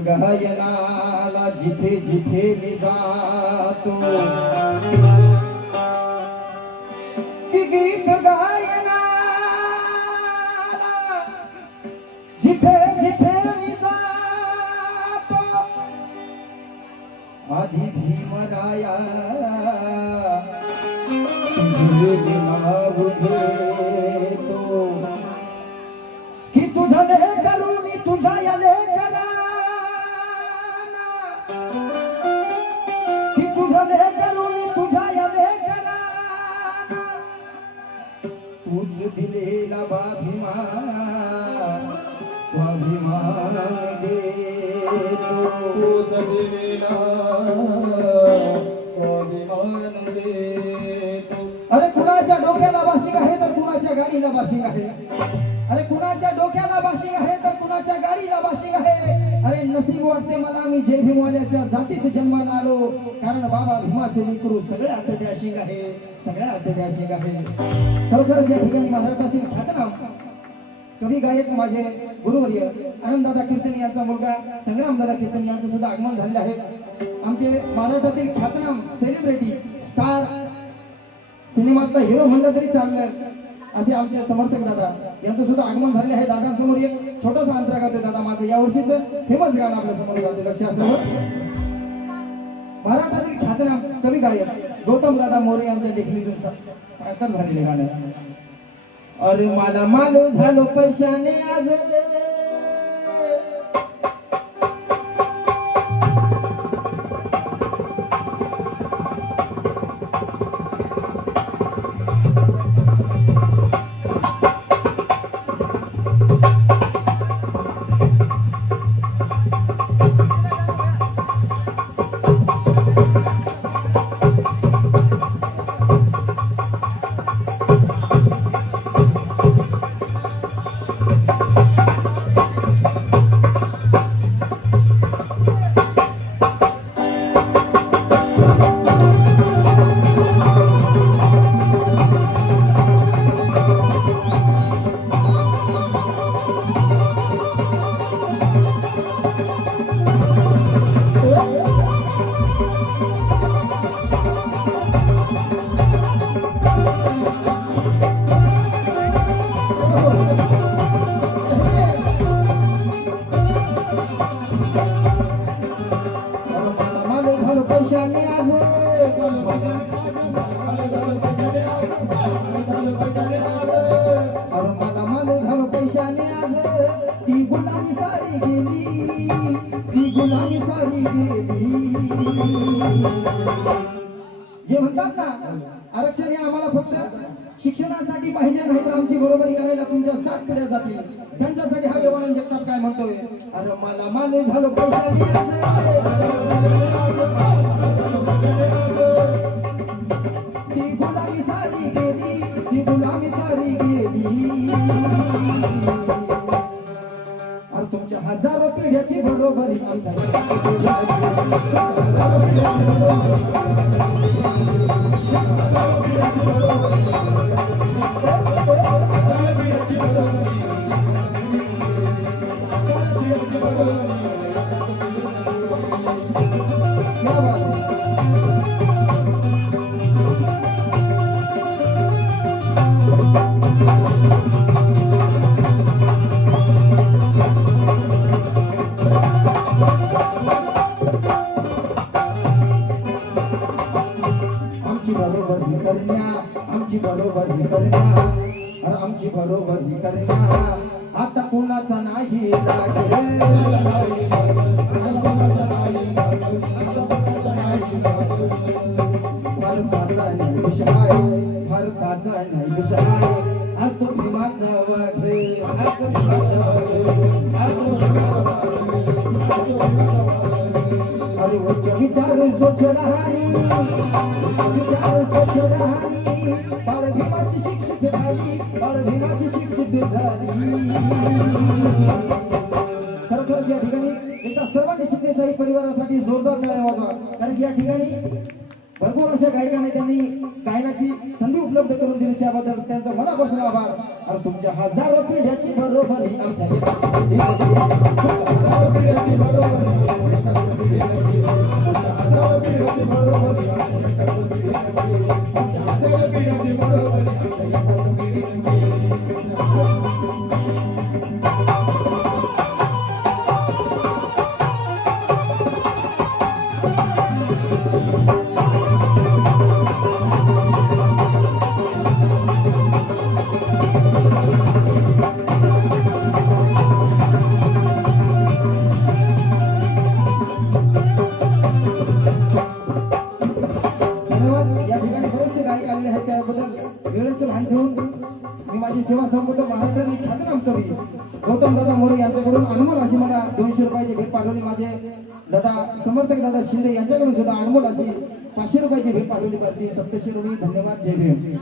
गायनाला जिथे जिथे मी जातो, गीत गायनाला जिथे जिथे मी जातो, आधी भीमराया तुझे नाव घेतो, की तुझं लेकरू मी तुझ्या या लेकराना, की तुझं लेकरू मी तुझ्या या लेकराना, तूच दिलेला बाभिमान स्वाभिमान देतो, तूच दिलेला स्वाभिमान देतो. अरे कुणाच्या डोक्याला बाशिंग आहे तर कुणाच्या गाडीला बाशिंग आहे, अरे कुणाच्या डोक्याला बाशिंग आहे तर कुणाच्या गाडीला बाशिंग आहे. अरे नसीब वाटते मला मी जय भीमवाल्याच्या जातीत जन्माला आलो, कारण बाबा भीमाचे लेकरू सगळ्यात डॅशिंग आहे, सगळ्यात डॅशिंग आहे. खरोखर या ठिकाणी महाराष्ट्रातील ख्यातनाम कवी गायक माझे गुरुवर्य आनंददादा कीर्तन यांचा मुलगा संग्रामदादा कीर्तन यांचं सुद्धा आगमन झालेले आहे. आमचे महाराष्ट्रातील ख्यातनाम सेलिब्रिटी स्टार सिनेमातला हिरो म्हणलं तरी चाललं असे आमचे समर्थक दादा यांचं सुद्धा आगमन झालेले आहे. दादांसमोर एक छोटासा अंतरा गाते दादा माझं या वर्षीचं फेमस गाणं आपल्या समोर गाते, लक्ष असावं. महाराष्ट्रातील ख्यातनाम कवी गायक गौतम दादा मोरे यांच्या लेखणीतून साकार झालेले गाणं. अरे मला मालो झालो पैशाने आज, ती गुलामी सारी गेली, ती गुलामी सारी गेली. जे म्हणतात ना आरक्षण हे आम्हाला फक्त शिक्षणासाठी पाहिजे नाही तर आमची बरोबरी करायला तुमच्या साथ कडे जातील, त्यांच्यासाठी हा देवानंद जगताप काय म्हणतोय. अरे मला माले झालो पैशाने ती गुलामी सारी गेली, ती गुलामी सारी गेली. आणि तुमच्या हजारो पिढ्याची बरोबरी आमच्या हजारो पिढ्याची आमची बरोबरी करण्या, आमची बरोबरी करण्या आता कुणाचा नाही लाग. भारताचा नैश आहे, भारताचा नैश आहे, आज तो भीमाचा वाघ, आज तो भीमाचा वाघ, आज तो भीमाचा अरे उच्च विचार स्वच्छ राहणी, विचार स्वच्छ राहणी, बाळ भीमाची शिक्षित झाली, बाळ भीमाची शिक्षित झाली. खरोखरच या ठिकाणी एकदा सर्वांनी सिद्धेशाही परिवारासाठी जोरदार टाळ्या वाजवा, कारण की या ठिकाणी भरपूर अशा गायकांनी त्यांनी गायनाची संधी उपलब्ध करून दिली त्याबद्दल त्यांचा मनापासून आभार. आणि तुमच्या हजारो पिढ्याची बरोबरी आमच्या येतात. हजारो पिढ्याची बरोबरी, हजारो पिढ्याची बरोबरी, हजारो पिढ्याची बरोबरी. धन्यवाद. या ठिकाणी बरेचसे गायक आलेले आहेत त्याबद्दल वेळेचं भान ठेवून मी माझी सेवा संपवतो. महाराष्ट्रातील ख्यातनाम कवी गौतम दादा मोरे यांच्याकडून अनमोल अशी मला 200 रुपयाची भेट पाठवली. माझे दादा समर्थक दादा शिंदे यांच्याकडून सुद्धा अनमोल अशी 500 रुपयाची भेट पाठवली. वरती सप्तशिरोमी. धन्यवाद. जय भीम.